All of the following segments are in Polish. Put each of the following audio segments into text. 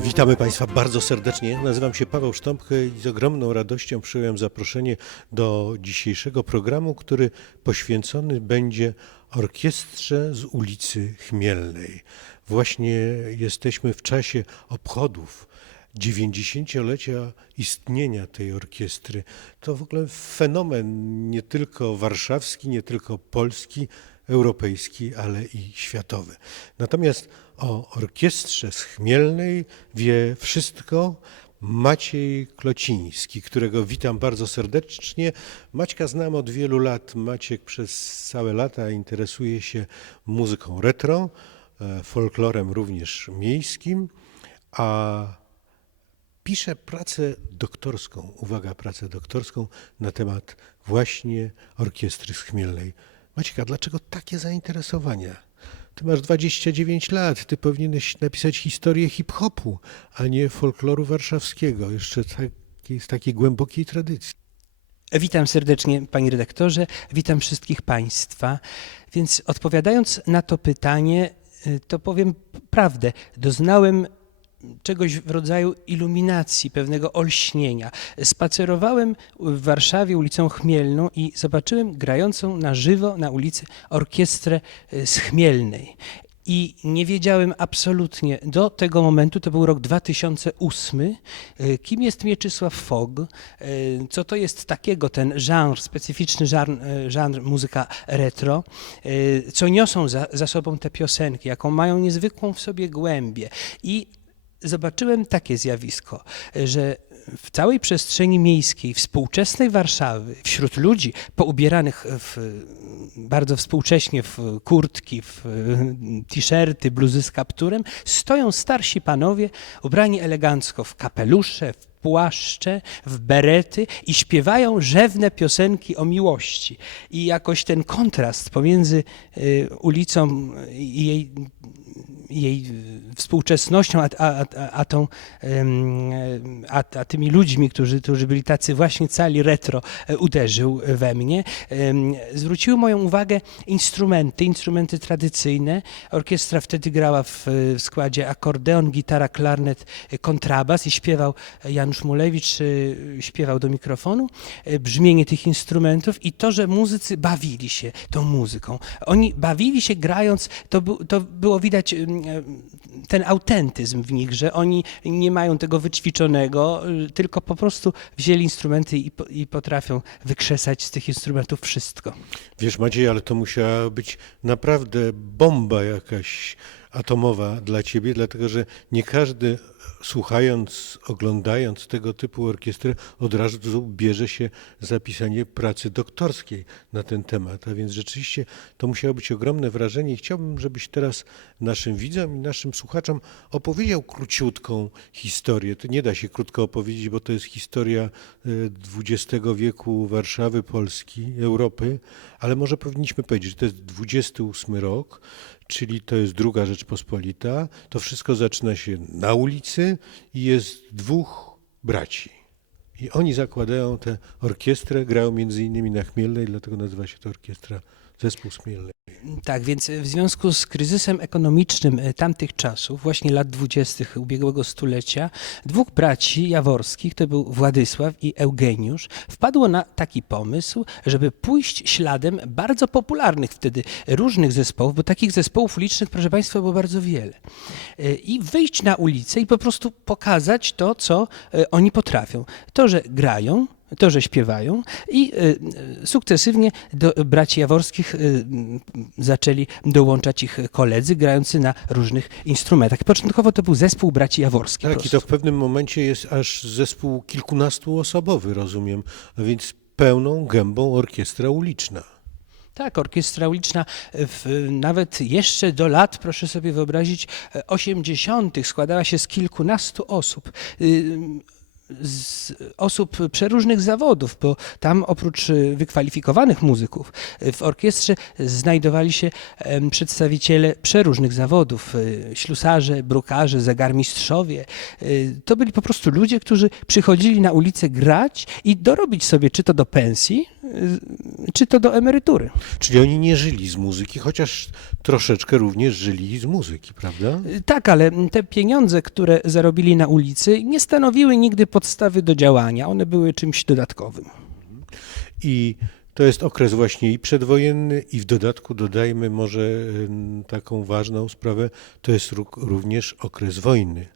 Witamy Państwa bardzo serdecznie. Nazywam się Paweł Sztąpkę i z ogromną radością przyjąłem zaproszenie do dzisiejszego programu, który poświęcony będzie orkiestrze z ulicy Chmielnej. Właśnie jesteśmy w czasie obchodów 90-lecia istnienia tej orkiestry. To w ogóle fenomen nie tylko warszawski, nie tylko polski, europejski, ale i światowy. Natomiast o orkiestrze z Chmielnej wie wszystko Maciej Klociński, którego witam bardzo serdecznie. Maćka znam od wielu lat. Maciek przez całe lata interesuje się muzyką retro, e, folklorem również miejskim, a pisze pracę doktorską, uwaga, pracę doktorską na temat właśnie orkiestry z Chmielnej. Maciek, a dlaczego takie zainteresowania? Ty masz 29 lat, ty powinieneś napisać historię hip-hopu, a nie folkloru warszawskiego, jeszcze z takiej głębokiej tradycji. Witam serdecznie, panie redaktorze, witam wszystkich państwa. Więc odpowiadając na to pytanie, y, to powiem prawdę. Doznałem czegoś w rodzaju iluminacji, pewnego olśnienia. Spacerowałem w Warszawie ulicą Chmielną i zobaczyłem grającą na żywo na ulicy orkiestrę y, z Chmielnej. I nie wiedziałem absolutnie do tego momentu, to był rok 2008, y, kim jest Mieczysław Fogg, y, co to jest takiego ten żanr, specyficzny żanr, żanr muzyka retro, co niosą za, za sobą te piosenki, jaką mają niezwykłą w sobie głębię. I zobaczyłem takie zjawisko, że w całej przestrzeni miejskiej, współczesnej Warszawy, wśród ludzi poubieranych w, bardzo współcześnie w kurtki, w t-shirty, bluzy z kapturem, stoją starsi panowie ubrani elegancko w kapelusze, w płaszcze, w berety i śpiewają rzewne piosenki o miłości. I jakoś ten kontrast pomiędzy y, ulicą i jej jej współczesnością, a, a, a, tą, a, a tymi ludźmi, którzy, którzy byli tacy właśnie cali retro, e, uderzył we mnie. Zwróciły moją uwagę instrumenty, instrumenty tradycyjne. Orkiestra wtedy grała w, w składzie akordeon, gitara, klarnet, e, kontrabas i śpiewał Janusz Mulewicz, e, śpiewał do mikrofonu. Brzmienie tych instrumentów i to, że muzycy bawili się tą muzyką. Oni bawili się grając, to, to było widać ten autentyzm w nich, że oni nie mają tego wyćwiczonego, y, tylko po prostu wzięli instrumenty i, i potrafią wykrzesać z tych instrumentów wszystko. Wiesz Maciej, ale to musiała być naprawdę bomba jakaś atomowa dla ciebie, dlatego że nie każdy słuchając, oglądając tego typu orkiestrę od razu bierze się za pisanie pracy doktorskiej na ten temat. A więc rzeczywiście to musiało być ogromne wrażenie i chciałbym, żebyś teraz naszym widzom i naszym słuchaczom opowiedział króciutką historię. To nie da się krótko opowiedzieć, bo to jest historia e, XX wieku Warszawy, Polski, Europy, ale może powinniśmy powiedzieć, że to jest 28 rok, czyli to jest druga Rzeczpospolita. To wszystko zaczyna się na ulicy i jest dwóch braci. I oni zakładają tę orkiestrę, grają między innymi na Chmielnej, dlatego nazywa się to orkiestra Zespół Chmielnej. Tak, więc w związku z kryzysem ekonomicznym e, tamtych czasów, właśnie lat dwudziestych ubiegłego stulecia, dwóch braci jaworskich, to był Władysław i Eugeniusz, wpadło na taki pomysł, żeby pójść śladem bardzo popularnych wtedy różnych zespołów, bo takich zespołów ulicznych, proszę Państwa, było bardzo wiele. E, I wyjść na ulicę i po prostu pokazać to, co e, oni potrafią. To, że grają, to, że śpiewają i y, y, sukcesywnie do braci jaworskich y, zaczęli dołączać ich koledzy grający na różnych instrumentach. Początkowo to był zespół braci jaworskich. Tak, i to w pewnym momencie jest aż zespół kilkunastoosobowy, rozumiem, a więc pełną gębą orkiestra uliczna. Tak, orkiestra uliczna w, nawet jeszcze do lat, proszę sobie wyobrazić, e, 80. składała się z kilkunastu osób. Z osób przeróżnych zawodów, bo tam oprócz y, wykwalifikowanych muzyków y, w orkiestrze znajdowali się przedstawiciele przeróżnych zawodów, y, ślusarze, brukarze, zegarmistrzowie. To byli po prostu ludzie, którzy przychodzili na ulicę grać i dorobić sobie czy to do pensji, czy to do emerytury. Czyli oni nie żyli z muzyki, chociaż troszeczkę również żyli z muzyki, prawda? Tak, ale te pieniądze, które zarobili na ulicy, nie stanowiły nigdy podstawy do działania. One były czymś dodatkowym. I to jest okres właśnie i przedwojenny, i w dodatku dodajmy może taką ważną sprawę, to jest ró- również okres wojny.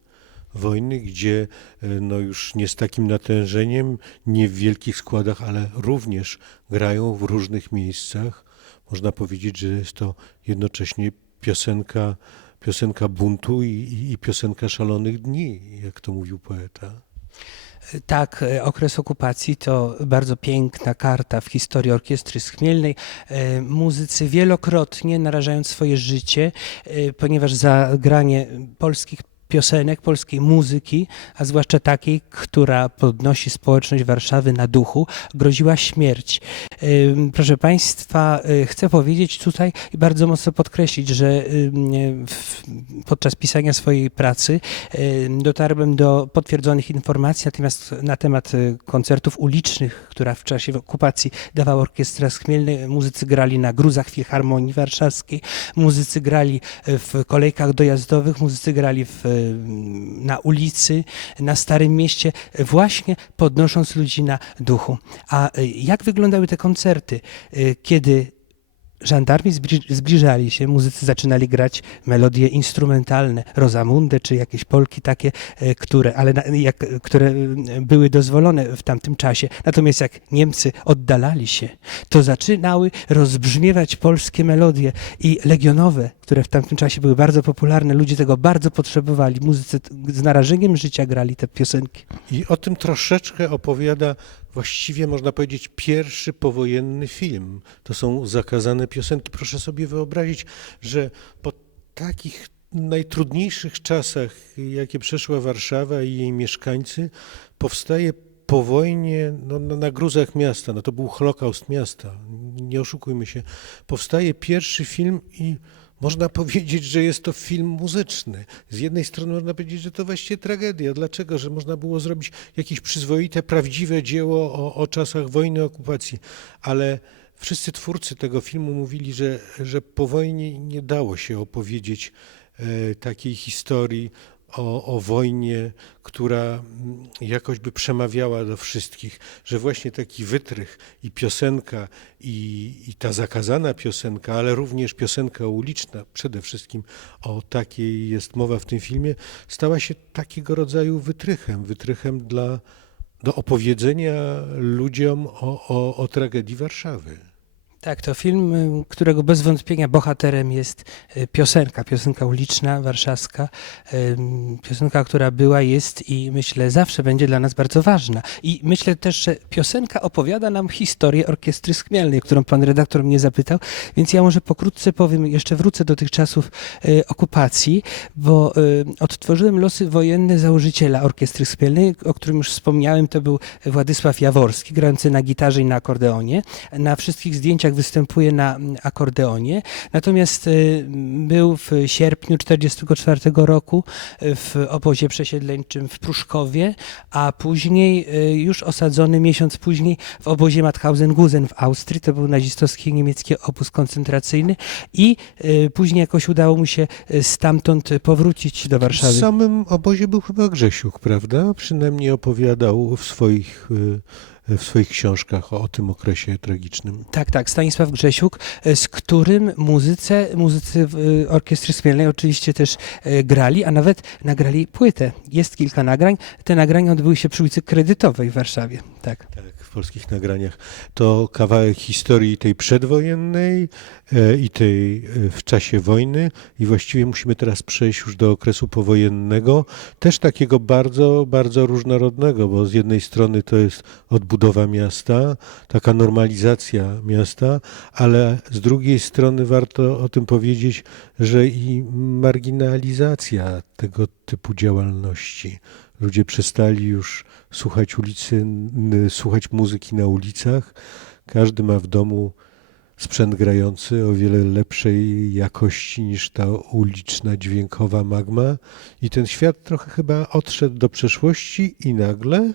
Wojny, gdzie e, no już nie z takim natężeniem, nie w wielkich składach, ale również grają w różnych miejscach. Można powiedzieć, że jest to jednocześnie piosenka, piosenka buntu i, i, i piosenka szalonych dni, jak to mówił poeta. Tak, e, okres okupacji to bardzo piękna karta w historii orkiestry Schmielnej. E, Muzycy wielokrotnie narażając swoje życie, e, ponieważ za granie polskich piosenek, polskiej muzyki, a zwłaszcza takiej, która podnosi społeczność Warszawy na duchu, groziła śmierć. Proszę Państwa, e, chcę powiedzieć tutaj i bardzo mocno podkreślić, że podczas pisania swojej pracy dotarłem do potwierdzonych informacji natomiast na temat e, koncertów ulicznych, która w czasie okupacji dawała orkiestra Schmielnej. Muzycy grali na gruzach Filharmonii Warszawskiej, muzycy grali w kolejkach dojazdowych, muzycy grali w, na ulicy, na Starym Mieście, właśnie podnosząc ludzi na duchu. A e, jak wyglądały te koncerty, e, kiedy Żandarmi zbli- zbliżali się, muzycy zaczynali grać melodie instrumentalne, Rosamundę czy jakieś polki takie, e, które, ale jak, które e, były dozwolone w tamtym czasie. Natomiast jak Niemcy oddalali się, to zaczynały rozbrzmiewać polskie melodie i legionowe, które w tamtym czasie były bardzo popularne. Ludzie tego bardzo potrzebowali. Muzycy z narażeniem życia grali te piosenki. I o tym troszeczkę opowiada właściwie, można powiedzieć, pierwszy powojenny film. To są zakazane piosenki. Proszę sobie wyobrazić, że po takich najtrudniejszych czasach, jakie przeszła Warszawa i jej mieszkańcy, powstaje po wojnie no, no, na gruzach miasta. No, to był Holokaust miasta, nie oszukujmy się. Powstaje pierwszy film i można powiedzieć, że jest to film muzyczny. Z jednej strony można powiedzieć, że to właściwie tragedia. Dlaczego? Że można było zrobić jakieś przyzwoite, prawdziwe dzieło o, o czasach wojny, okupacji, ale wszyscy twórcy tego filmu mówili, że, że po wojnie nie dało się opowiedzieć e, takiej historii o, o wojnie, która mm, jakoś by przemawiała do wszystkich, że właśnie taki wytrych i piosenka, i, i ta zakazana piosenka, ale również piosenka uliczna, przede wszystkim o takiej jest mowa w tym filmie, stała się takiego rodzaju wytrychem, wytrychem dla, do opowiedzenia ludziom o, o, o tragedii Warszawy. Tak, to film, y, którego bez wątpienia bohaterem jest y, piosenka, piosenka uliczna, warszawska, piosenka, która była, jest i myślę zawsze będzie dla nas bardzo ważna. I myślę też, że piosenka opowiada nam historię Orkiestry Skmielnej, którą pan redaktor mnie zapytał, więc ja może pokrótce powiem, jeszcze wrócę do tych czasów y, okupacji, bo odtworzyłem losy wojenne założyciela Orkiestry Skmielnej, o którym już wspomniałem, to był Władysław Jaworski, grający na gitarze i na akordeonie. Na wszystkich zdjęciach występuje na akordeonie. Natomiast y, był w sierpniu 1944 roku y, w obozie przesiedleńczym w Pruszkowie, a później, y, już osadzony miesiąc później w obozie Mauthausen-Gusen w Austrii. To był nazistowski niemiecki obóz koncentracyjny i później jakoś udało mu się stamtąd powrócić do W Warszawy. samym obozie był chyba Grzesiuk, prawda? Przynajmniej opowiadał w swoich, w swoich książkach o, o tym okresie tragicznym. Tak, tak, Stanisław Grzesiuk, e, z którym muzyce, muzycy e, Orkiestry Skmielnej oczywiście też e, grali, a nawet nagrali płytę. Jest kilka nagrań. Te nagrania odbyły się przy ulicy Kredytowej w Warszawie. Tak. Tak, polskich nagraniach. To kawałek historii tej przedwojennej e, i tej e, w czasie wojny i właściwie musimy teraz przejść już do okresu powojennego, też takiego bardzo, bardzo różnorodnego, bo z jednej strony to jest odbudowa miasta, taka normalizacja miasta, ale z drugiej strony warto o tym powiedzieć, że i marginalizacja tego typu działalności. Ludzie przestali już słuchać ulicy, słuchać muzyki na ulicach. Każdy ma w domu sprzęt grający o wiele lepszej jakości niż ta uliczna dźwiękowa magma i ten świat trochę chyba odszedł do przeszłości i nagle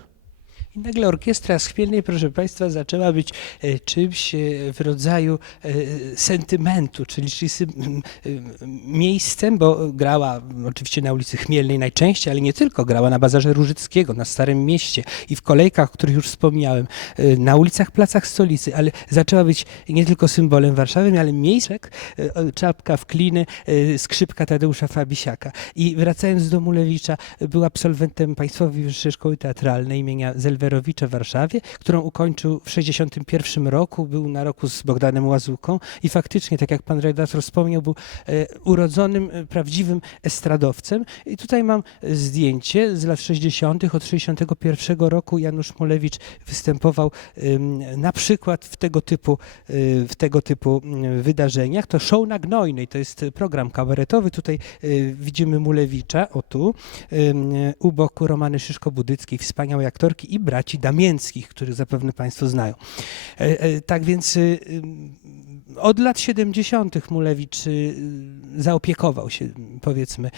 I nagle orkiestra z Chmielnej, proszę Państwa, zaczęła być e, czymś e, w rodzaju e, sentymentu, czyli, czyli miejscem, bo grała oczywiście na ulicy Chmielnej najczęściej, ale nie tylko, grała na Bazarze Różyckiego, na Starym Mieście i w kolejkach, o których już wspomniałem, na ulicach, placach stolicy, ale zaczęła być nie tylko symbolem Warszawy, ale miejscem, czapka w kliny, skrzypka Tadeusza Fabisiaka. I wracając do Mulewicza, był absolwentem Państwowej Wyższej Szkoły Teatralnej imienia Zelwerowicza w Warszawie, którą ukończył w 1961 roku. Był na roku z Bogdanem Łazuką i faktycznie, tak jak pan redaktor wspomniał, był e, urodzonym, e, prawdziwym estradowcem. I tutaj mam e, zdjęcie z lat 60. Od 61 roku Janusz Mulewicz występował na przykład w tego typu, w tego typu mm, wydarzeniach. To show na Gnojnej, to jest program kabaretowy. Tutaj widzimy Mulewicza, o tu, u boku Romany Szyszko-Budyckiej, wspaniałej aktorki i braci Damięckich, których zapewne Państwo znają. E, e, Tak więc y, ym, od lat 70. Mulewicz y, zaopiekował się, powiedzmy,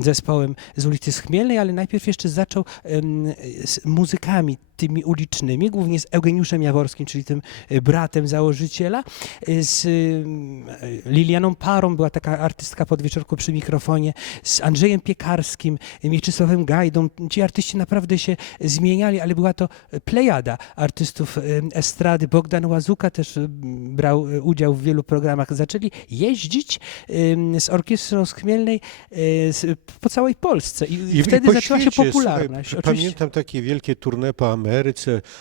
zespołem z ulicy Schmielnej, ale najpierw jeszcze zaczął z muzykami tymi ulicznymi, głównie z Eugeniuszem Jaworskim, czyli tym y, bratem założyciela, y, z y, Lilianą Parą, była taka artystka pod wieczorku przy mikrofonie, z Andrzejem Piekarskim, Mieczysławem Gajdą. Ci artyści naprawdę się zmieniali, ale była to plejada artystów estrady. Bogdan Łazuka też brał udział w wielu programach. Zaczęli jeździć z orkiestrą z Chmielnej po całej Polsce i, I, wtedy zaczęła się świecie, popularność. Słuchaj, pamiętam takie wielkie tournée po Ameryce,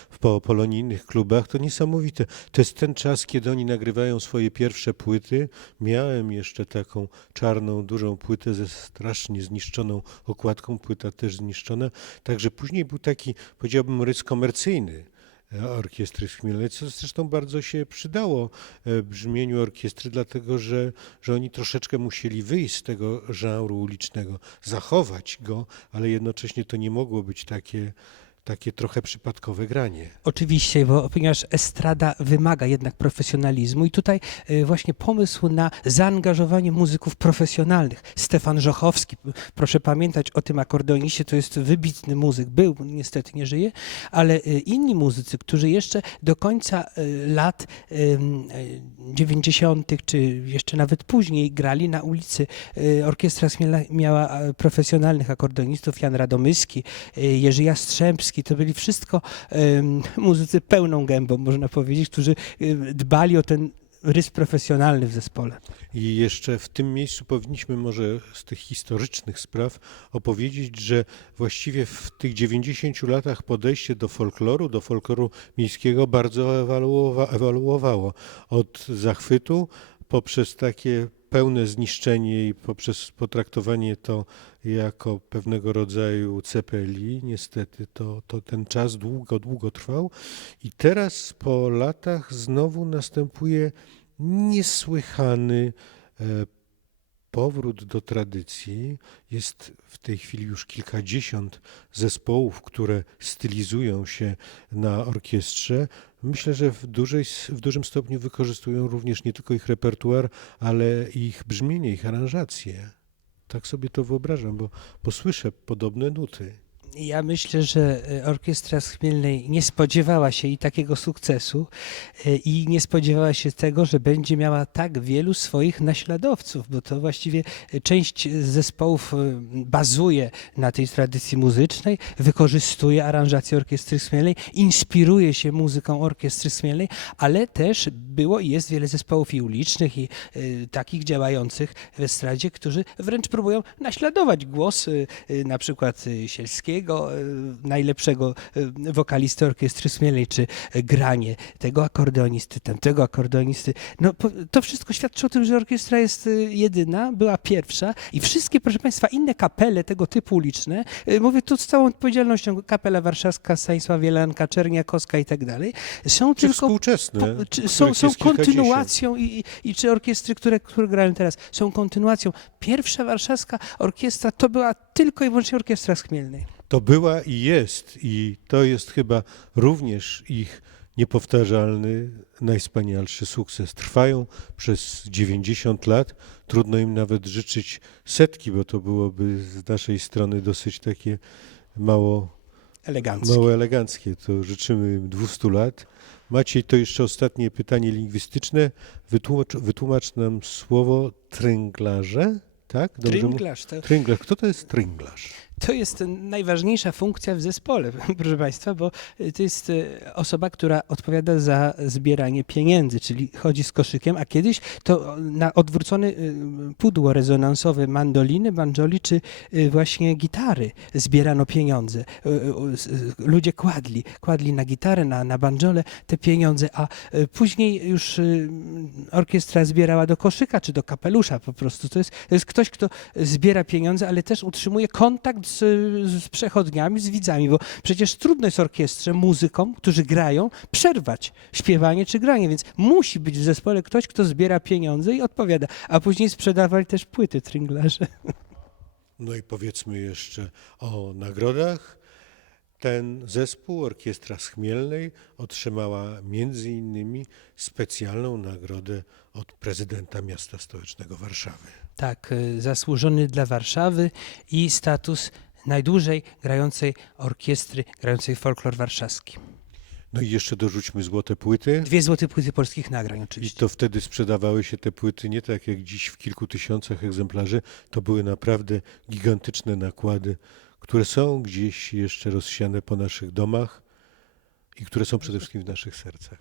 w po polonijnych klubach. To niesamowite. To jest ten czas, kiedy oni nagrywają swoje pierwsze płyty. Miałem jeszcze taką czarną, dużą płytę ze strasznie zniszczoną okładką. Płyta też zniszczona. Także później był taki, powiedziałbym, rys komercyjny e, orkiestry Chmielnej, co zresztą bardzo się przydało e, brzmieniu orkiestry, dlatego że, że oni troszeczkę musieli wyjść z tego żanru ulicznego, zachować go, ale jednocześnie to nie mogło być takie, takie trochę przypadkowe granie. Oczywiście, bo ponieważ estrada wymaga jednak profesjonalizmu i tutaj y, właśnie pomysł na zaangażowanie muzyków profesjonalnych. Stefan Żochowski, proszę pamiętać o tym akordeoniście, to jest wybitny muzyk, był, niestety nie żyje, ale y, inni muzycy, którzy jeszcze do końca y, lat ym, y, 90., czy jeszcze nawet później grali na ulicy. Orkiestra miała profesjonalnych akordeonistów, Jan Radomyski, Jerzy Jastrzębski, to byli wszystko muzycy pełną gębą, można powiedzieć, którzy dbali o ten rys profesjonalny w zespole. I jeszcze w tym miejscu powinniśmy może z tych historycznych spraw opowiedzieć, że właściwie w tych 90 latach podejście do folkloru, do folkloru miejskiego bardzo ewaluowa, ewoluowało. Od zachwytu poprzez takie pełne zniszczenie i poprzez potraktowanie to jako pewnego rodzaju cepeli, niestety to, to ten czas długo, długo trwał. I teraz po latach znowu następuje niesłychany e, powrót do tradycji. Jest w tej chwili już kilkadziesiąt zespołów, które stylizują się na orkiestrze. Myślę, że w, dużej, w dużym stopniu wykorzystują również nie tylko ich repertuar, ale ich brzmienie, ich aranżacje. Tak sobie to wyobrażam, bo, bo słyszę podobne nuty. Ja myślę, że e, Orkiestra z Chmielnej nie spodziewała się i takiego sukcesu e, i nie spodziewała się tego, że będzie miała tak wielu swoich naśladowców, bo to właściwie e, część zespołów bazuje na tej tradycji muzycznej, wykorzystuje aranżację Orkiestry Chmielnej, inspiruje się muzyką Orkiestry Chmielnej, ale też było i jest wiele zespołów i ulicznych i takich działających w estradzie, którzy wręcz próbują naśladować głos na przykład Sielskiego, e, najlepszego e, wokalisty orkiestry Smielej, czy e, granie tego akordeonisty, tamtego akordeonisty. No, to wszystko świadczy o tym, że orkiestra jest jedyna, była pierwsza i wszystkie, proszę Państwa, inne kapele tego typu uliczne, mówię tu z całą odpowiedzialnością, kapela warszawska, Stanisław Wielanka, Czerniakowska i tak dalej, są Czy tylko współczesne? po, czy, są, są kontynuacją i, i, i czy orkiestry, które, które grają teraz, są kontynuacją. Pierwsza warszawska orkiestra to była tylko i wyłącznie orkiestra z Chmielnej. To była i jest, i to jest chyba również ich niepowtarzalny, najwspanialszy sukces. Trwają przez 90 lat. Trudno im nawet życzyć setki, bo to byłoby z naszej strony dosyć takie mało eleganckie. Mało eleganckie, to życzymy 200 lat. Maciej, to jeszcze ostatnie pytanie lingwistyczne. Wytłumacz, wytłumacz nam słowo trynglarze, tak? Dobrze Trynglarz to, Trynglarz. Kto to jest trynglarz? To jest najważniejsza funkcja w zespole, proszę Państwa, bo to jest e, osoba, która odpowiada za zbieranie pieniędzy, czyli chodzi z koszykiem, a kiedyś to na odwrócony e, pudło rezonansowe mandoliny, banjoli czy e, właśnie gitary zbierano pieniądze. E, Ludzie kładli, kładli na gitarę, na, na banjole te pieniądze, a później już orkiestra zbierała do koszyka czy do kapelusza po prostu. To jest, to jest ktoś, kto zbiera pieniądze, ale też utrzymuje kontakt z, z przechodniami, z widzami, bo przecież trudno jest orkiestrze, muzykom, którzy grają, przerwać śpiewanie czy granie, więc musi być w zespole ktoś, kto zbiera pieniądze i odpowiada. A później sprzedawali też płyty tringlarze. No i powiedzmy jeszcze o nagrodach. Ten zespół, Orkiestra Schmielnej, otrzymała między innymi specjalną nagrodę od prezydenta miasta stołecznego Warszawy. Tak, y, zasłużony dla Warszawy i status najdłużej grającej orkiestry, grającej folklor warszawski. No i jeszcze dorzućmy złote płyty. Dwie złote płyty polskich nagrań I oczywiście. to wtedy sprzedawały się te płyty nie tak jak dziś w kilku tysiącach egzemplarzy. To były naprawdę gigantyczne nakłady, które są gdzieś jeszcze rozsiane po naszych domach i które są przede wszystkim w naszych sercach.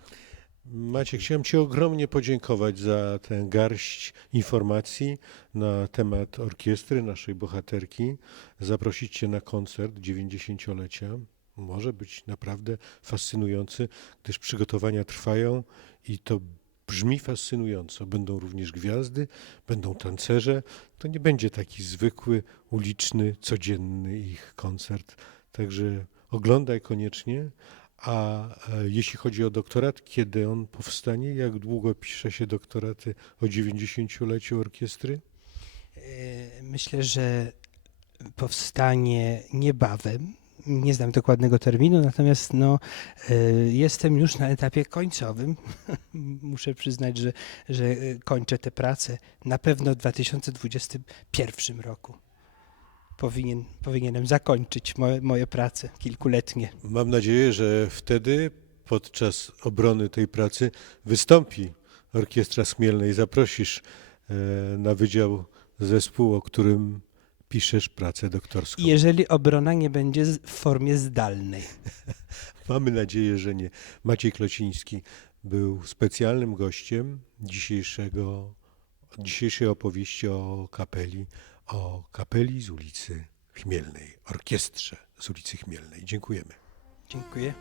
Maciek, chciałem Ci ogromnie podziękować za tę garść informacji na temat orkiestry naszej bohaterki, zaprosić Cię na koncert 90-lecia. Może być naprawdę fascynujący, gdyż przygotowania trwają i to brzmi fascynująco. Będą również gwiazdy, będą tancerze. To nie będzie taki zwykły, uliczny, codzienny ich koncert. Także oglądaj koniecznie. A e, jeśli chodzi o doktorat, kiedy on powstanie? Jak długo pisze się doktoraty o 90-leciu orkiestry? E, Myślę, że powstanie niebawem. Nie znam dokładnego terminu, natomiast no, e, jestem już na etapie końcowym. Muszę przyznać, że, że e, kończę tę pracę na pewno w 2021 roku. Powinien, powinienem zakończyć moje, moje prace kilkuletnie. Mam nadzieję, że wtedy podczas obrony tej pracy wystąpi Orkiestra Schmielnej. Zaprosisz e, na wydział zespół, o którym piszesz pracę doktorską. Jeżeli obrona nie będzie w formie zdalnej. Mamy nadzieję, że nie. Maciej Klociński był specjalnym gościem dzisiejszego, dzisiejszej opowieści o kapeli, o kapeli z ulicy Chmielnej, orkiestrze z ulicy Chmielnej. Dziękujemy. Dziękuję.